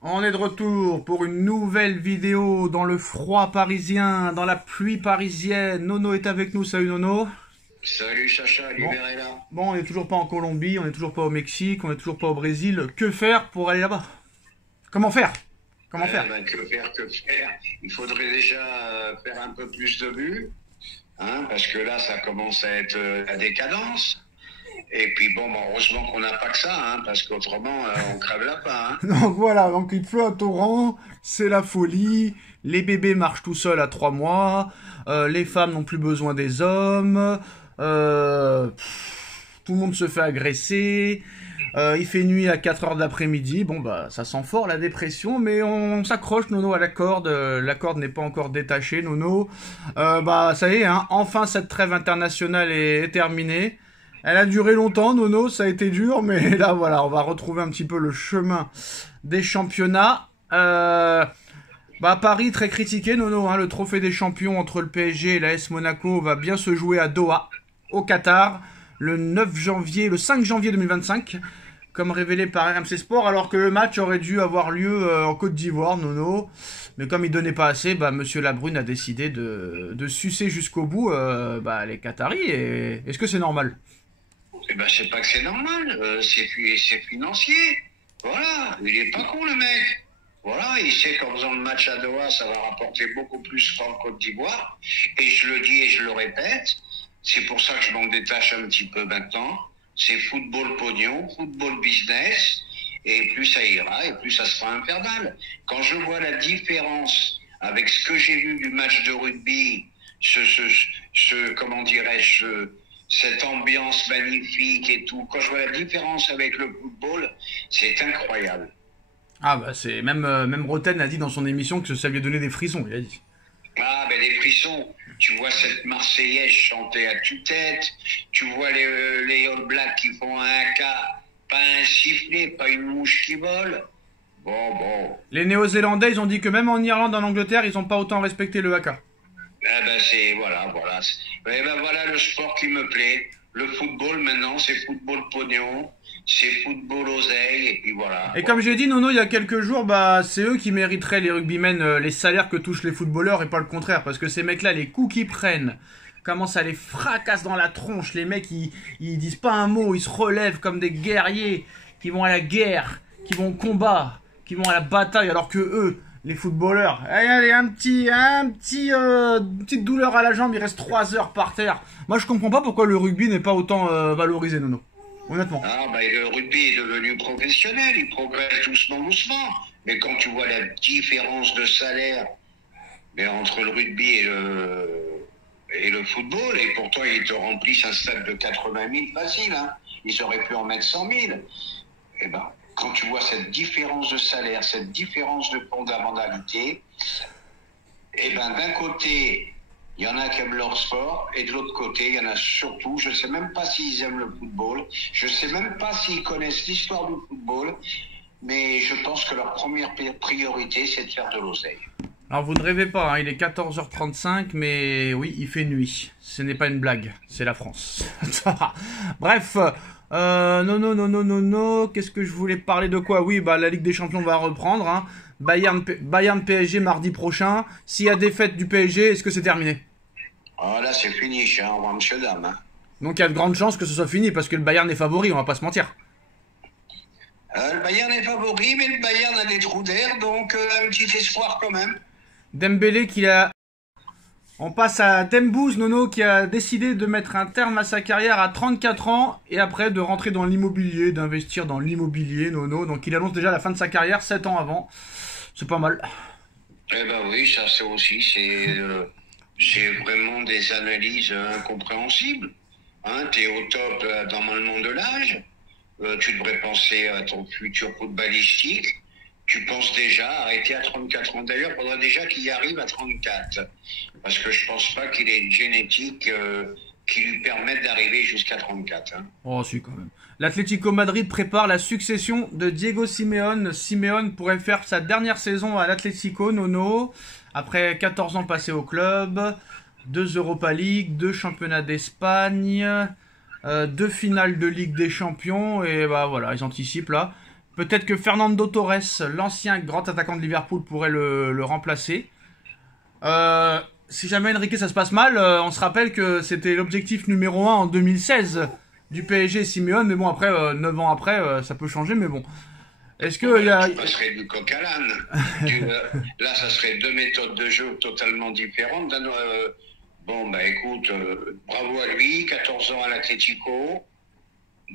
On est de retour pour une nouvelle vidéo dans le froid parisien, dans la pluie parisienne. Nono est avec nous, salut Nono. Salut Sacha, Bon, libéré là. bon, on n'est toujours pas en Colombie, on n'est toujours pas au Mexique, on n'est toujours pas au Brésil. Que faire pour aller là-bas? Comment faire? Comment faire? Que faire, que faire? Il faudrait déjà faire un peu plus de buts, hein, parce que là, ça commence à être la décadence. Et puis bon, heureusement qu'on n'a pas que ça, hein, parce qu'autrement, on crève la faim. Hein. Donc voilà, donc il pleut à torrent, c'est la folie. Les bébés marchent tout seuls à 3 mois. Les femmes n'ont plus besoin des hommes. Tout le monde se fait agresser. Il fait nuit à 4 heures d'après-midi. Bon, bah, ça sent fort la dépression, mais on s'accroche, Nono, à la corde. La corde n'est pas encore détachée, Nono. Bah, ça y est, hein, enfin, cette trêve internationale est terminée. Elle a duré longtemps, Nono, ça a été dur, mais là, voilà, on va retrouver un petit peu le chemin des championnats. Bah, Paris, très critiqué, Nono, hein, le trophée des champions entre le PSG et l'AS Monaco va bien se jouer à Doha, au Qatar, le 5 janvier 2025, comme révélé par RMC Sport, alors que le match aurait dû avoir lieu en Côte d'Ivoire, Nono. Mais comme il donnait pas assez, bah, Monsieur Labrune a décidé de sucer jusqu'au bout bah, les Qataris. Et est-ce que c'est normal? Eh ben, c'est pas que c'est normal, c'est financier. Voilà, il est pas con le mec. Voilà, il sait qu'en faisant le match à Doha, ça va rapporter beaucoup plus qu'en Côte d'Ivoire. Et je le dis et je le répète, c'est pour ça que je m'en détache un petit peu maintenant. C'est football pognon, football business, et plus ça ira, et plus ça sera infernal. Quand je vois la différence avec ce que j'ai vu du match de rugby, comment dirais-je, cette ambiance magnifique et tout, quand je vois la différence avec le football, c'est incroyable. Ah bah c'est même Roten a dit dans son émission que ça lui a donné des frissons, il a dit. Ah, ben les frissons. Tu vois cette Marseillaise chanter à tue-tête. Tu vois les All Blacks qui font un cas, pas un sifflet, pas une mouche qui vole. Bon. Les Néo-Zélandais, ils ont dit que même en Irlande, en Angleterre, ils ont pas autant respecté le haka. Ah ben c'est, voilà. Eh ben voilà le sport qui me plaît. Le football maintenant, c'est football pognon. C'est football oseille, et puis voilà. Et comme j'ai dit, Nono, il y a quelques jours, bah, c'est eux qui mériteraient, les rugbymen, les salaires que touchent les footballeurs et pas le contraire. Parce que ces mecs-là, les coups qu'ils prennent, comment ça les fracasse dans la tronche. Les mecs, ils disent pas un mot, ils se relèvent comme des guerriers qui vont à la guerre, qui vont au combat, qui vont à la bataille. Alors que eux, les footballeurs, allez, une petite douleur à la jambe, il reste 3 heures par terre. Moi, je comprends pas pourquoi le rugby n'est pas autant valorisé, Nono. Honnêtement. Ah, bah, le rugby est devenu professionnel, il progresse doucement. Mais quand tu vois la différence de salaire entre le rugby et le football, et pourtant ils te remplissent un stade de 80 000 facile, hein. Ils auraient pu en mettre 100 000. Eh ben, quand tu vois cette différence de salaire, cette différence de fondamentalité, eh ben, d'un côté, il y en a qui aiment leur sport, et de l'autre côté, il y en a surtout, je ne sais même pas s'ils aiment le football, je ne sais même pas s'ils connaissent l'histoire du football, mais je pense que leur première priorité, c'est de faire de l'oseille. Alors vous ne rêvez pas, hein, il est 14h35, mais oui, il fait nuit. Ce n'est pas une blague, c'est la France. Bref, non, qu'est-ce que je voulais parler de quoi? Oui, bah la Ligue des Champions va reprendre, hein. Bayern PSG mardi prochain. S'il y a défaite du PSG, est-ce que c'est terminé? Ah là, c'est fini, hein, au revoir, monsieur, dame. Hein. Donc il y a de grandes chances que ce soit fini, parce que le Bayern est favori, on va pas se mentir. Le Bayern est favori, mais le Bayern a des trous d'air, donc un petit espoir quand même. Dembélé qui a... On passe à Dembouz, Nono, qui a décidé de mettre un terme à sa carrière à 34 ans et après de rentrer dans l'immobilier, d'investir dans l'immobilier, Nono. Donc il annonce déjà la fin de sa carrière 7 ans avant. C'est pas mal. Eh ben oui, ça c'est aussi, c'est vraiment des analyses incompréhensibles. Hein, tu es au top normalement de l'âge. Tu devrais penser à ton futur footballistique. Tu penses déjà arrêter à 34 ans. D'ailleurs, il faudrait déjà qu'il y arrive à 34. Parce que je pense pas qu'il ait une génétique qui lui permette d'arriver jusqu'à 34. Hein. Oh, si, quand même. L'Atlético Madrid prépare la succession de Diego Simeone. Simeone pourrait faire sa dernière saison à l'Atlético, Nono. Après 14 ans passés au club, 2 Europa League, 2 championnats d'Espagne, 2 finales de Ligue des Champions. Et bah voilà, ils anticipent là. Peut-être que Fernando Torres, l'ancien grand attaquant de Liverpool, pourrait le remplacer. Si jamais Enrique ça se passe mal, on se rappelle que c'était l'objectif numéro 1 en 2016 du PSG Simeone, mais bon après 9 ans après ça peut changer, mais bon. Est-ce que Tu passerais du coq à l'âne. Là, ça serait deux méthodes de jeu totalement différentes. Bon, bah écoute, bravo à lui, 14 ans à l'Atlético,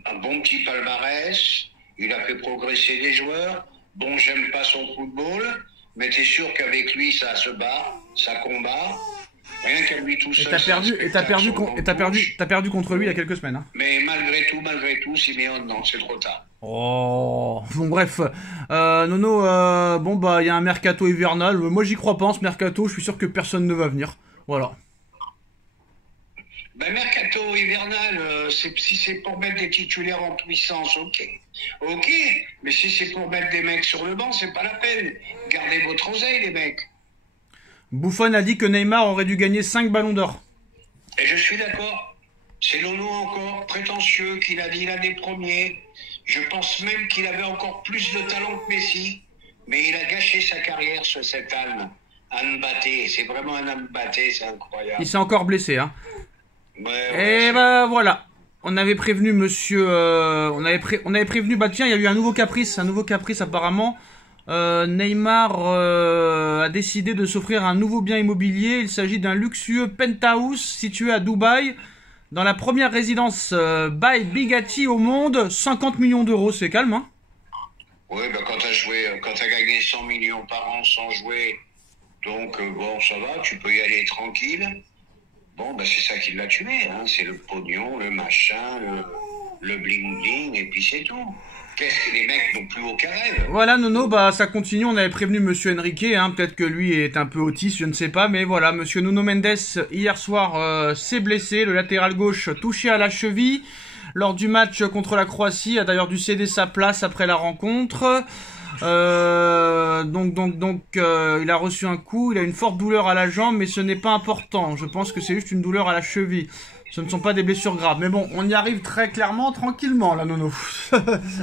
un bon petit palmarès, il a fait progresser des joueurs. Bon, j'aime pas son football, mais t'es sûr qu'avec lui, ça se bat, ça combat. Rien qu'à lui tout seul. T'as perdu contre lui il y a quelques semaines. Hein. Mais malgré tout, Simeone, non, c'est trop tard. Oh, bon bref, Nono, bon bah il y a un mercato hivernal. Moi j'y crois pas en ce mercato. Je suis sûr que personne ne va venir. Voilà. Ben, mercato hivernal, si c'est pour mettre des titulaires en puissance, ok. Mais si c'est pour mettre des mecs sur le banc, c'est pas la peine. Gardez votre oseille, les mecs. Buffon a dit que Neymar aurait dû gagner 5 ballons d'or. Et je suis d'accord. C'est Nono encore, prétentieux, qu'il a dit l'un des premiers. Je pense même qu'il avait encore plus de talent que Messi. Mais il a gâché sa carrière sur cet âne. Âne batté. C'est vraiment un âne batté, c'est incroyable. Il s'est encore blessé, hein. Ouais, et bah voilà. On avait prévenu monsieur... on avait prévenu... Bah tiens, il y a eu un nouveau caprice apparemment. Neymar a décidé de s'offrir un nouveau bien immobilier. Il s'agit d'un luxueux penthouse situé à Dubaï, dans la première résidence by Bugatti au monde. 50 millions d'euros, c'est calme, hein. Oui, bah quand t'as gagné 100 millions par an sans jouer, donc bon, ça va, tu peux y aller tranquille. Bon, bah c'est ça qui l'a tué, hein. C'est le pognon, le machin, le bling-bling, et puis c'est tout. Qu'est-ce que les mecs n'ont plus aucun rêve. Voilà, Nono, bah ça continue. On avait prévenu monsieur Enrique, hein. Peut-être que lui est un peu autiste, je ne sais pas. Mais voilà, monsieur Nuno Mendes, hier soir, s'est blessé. Le latéral gauche touché à la cheville lors du match contre la Croatie. A d'ailleurs dû céder sa place après la rencontre. Il a reçu un coup, il a une forte douleur à la jambe, mais ce n'est pas important. Je pense que c'est juste une douleur à la cheville. Ce ne sont pas des blessures graves. Mais bon, on y arrive très clairement, tranquillement, là, Nono,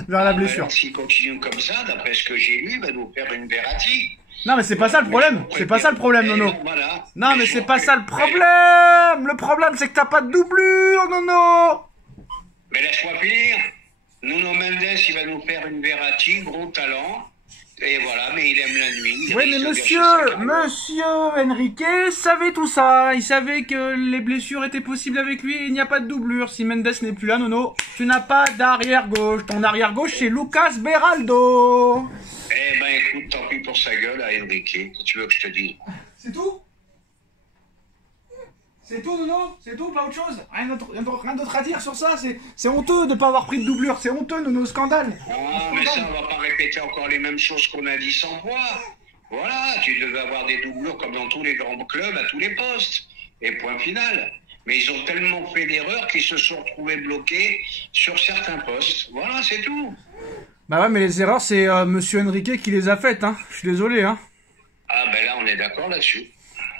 vers la blessure. S'il continue comme ça, d'après ce que j'ai lu, il va nous faire une Verratti. Non, mais c'est pas ça le problème. C'est pas ça le problème, Nono. Voilà. Non, mais c'est pas ça le problème. Le problème, c'est que t'as pas de doublure, Nono. Mais laisse-moi finir. Nuno Mendes, il va nous faire une Verratti, gros talent. Et voilà, mais il aime la nuit. Oui, mais monsieur Enrique savait tout ça. Il savait que les blessures étaient possibles avec lui et il n'y a pas de doublure. Si Mendes n'est plus là, Nono, tu n'as pas d'arrière-gauche. Ton arrière-gauche, c'est Lucas Beraldo. Eh ben, écoute, tant pis pour sa gueule à Enrique. Tu veux que je te dise? C'est tout? C'est tout, Nono? C'est tout, pas autre chose? Rien d'autre à dire sur ça? C'est honteux de ne pas avoir pris de doublure. C'est honteux, Nono, scandale. Non, mais ça, on va pas répéter encore les mêmes choses qu'on a dit 100 fois. Voilà, tu devais avoir des doublures comme dans tous les grands clubs, à tous les postes. Et point final. Mais ils ont tellement fait d'erreurs qu'ils se sont retrouvés bloqués sur certains postes. Voilà, c'est tout. Bah ouais, mais les erreurs, c'est monsieur Enrique qui les a faites, hein. Je suis désolé, hein. Ah ben là, on est d'accord là-dessus.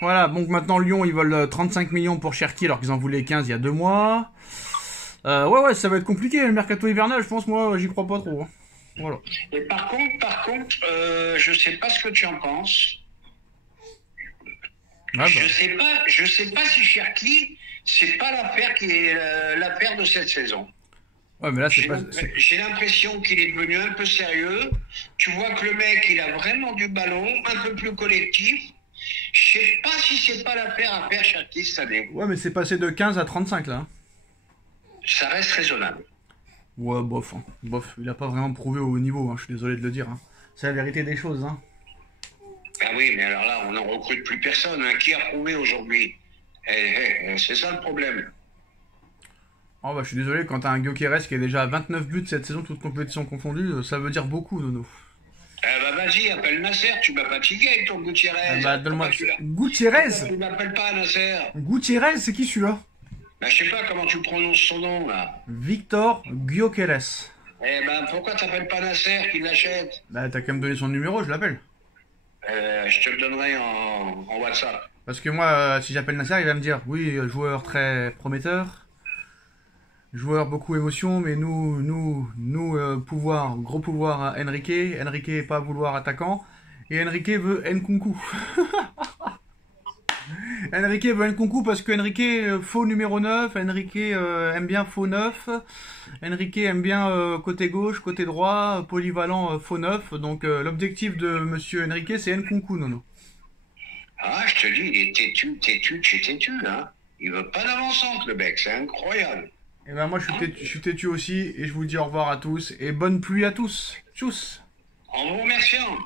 Voilà, donc maintenant Lyon, ils veulent 35 millions pour Cherki alors qu'ils en voulaient 15 il y a 2 mois. Ouais, ça va être compliqué le mercato hivernal, je pense, moi, j'y crois pas trop. Hein. Voilà. Et par contre, je sais pas ce que tu en penses. Ah bah. Je sais pas si Cherki, c'est pas l'affaire qui est l'affaire de cette saison. Ouais, mais là, j'ai l'impression qu'il est devenu un peu sérieux. Tu vois que le mec, il a vraiment du ballon, un peu plus collectif. Je sais pas si c'est pas l'affaire à faire Cherki cette année. Ouais, mais c'est passé de 15 à 35 là. Ça reste raisonnable. Ouais, bof. Hein. Bof, il a pas vraiment prouvé au haut niveau, hein. Je suis désolé de le dire. Hein. C'est la vérité des choses. Hein. Ah oui, mais alors là, on n'en recrute plus personne. Hein. Qui a prouvé aujourd'hui? C'est ça le problème. Oh bah je suis désolé, quand t'as un Gyökeres qui est déjà à 29 buts cette saison, toutes compétitions confondues, ça veut dire beaucoup, Nono. Bah vas-y, appelle Nasser, tu m'as fatigué avec ton Gutiérrez. Bah donne-moi... Gutiérrez? Tu m'appelles pas Nasser. Gutiérrez, c'est qui celui-là? Bah je sais pas comment tu prononces son nom là. Victor Gyökeres. Eh ben pourquoi t'appelles pas Nasser qui l'achète? Bah t'as qu'à me donner son numéro, je l'appelle. Je te le donnerai en WhatsApp. Parce que moi, si j'appelle Nasser, il va me dire, oui, joueur très prometteur. Joueur beaucoup émotion, mais pouvoir, gros pouvoir à Enrique. Enrique pas vouloir attaquant. Et Enrique veut Nkunku. Enrique veut Nkunku parce que Enrique, faux numéro 9. Enrique aime bien faux 9. Enrique aime bien côté gauche, côté droit, polyvalent faux 9. Donc l'objectif de monsieur Enrique, c'est Nkunku, Nono. Ah, je te dis, il est têtu, têtu, chez têtu, hein. Il veut pas d'avant-centre, le mec, c'est incroyable. Et ben moi je suis têtu aussi et je vous dis au revoir à tous et bonne pluie à tous. Tchuss. En vous remerciant.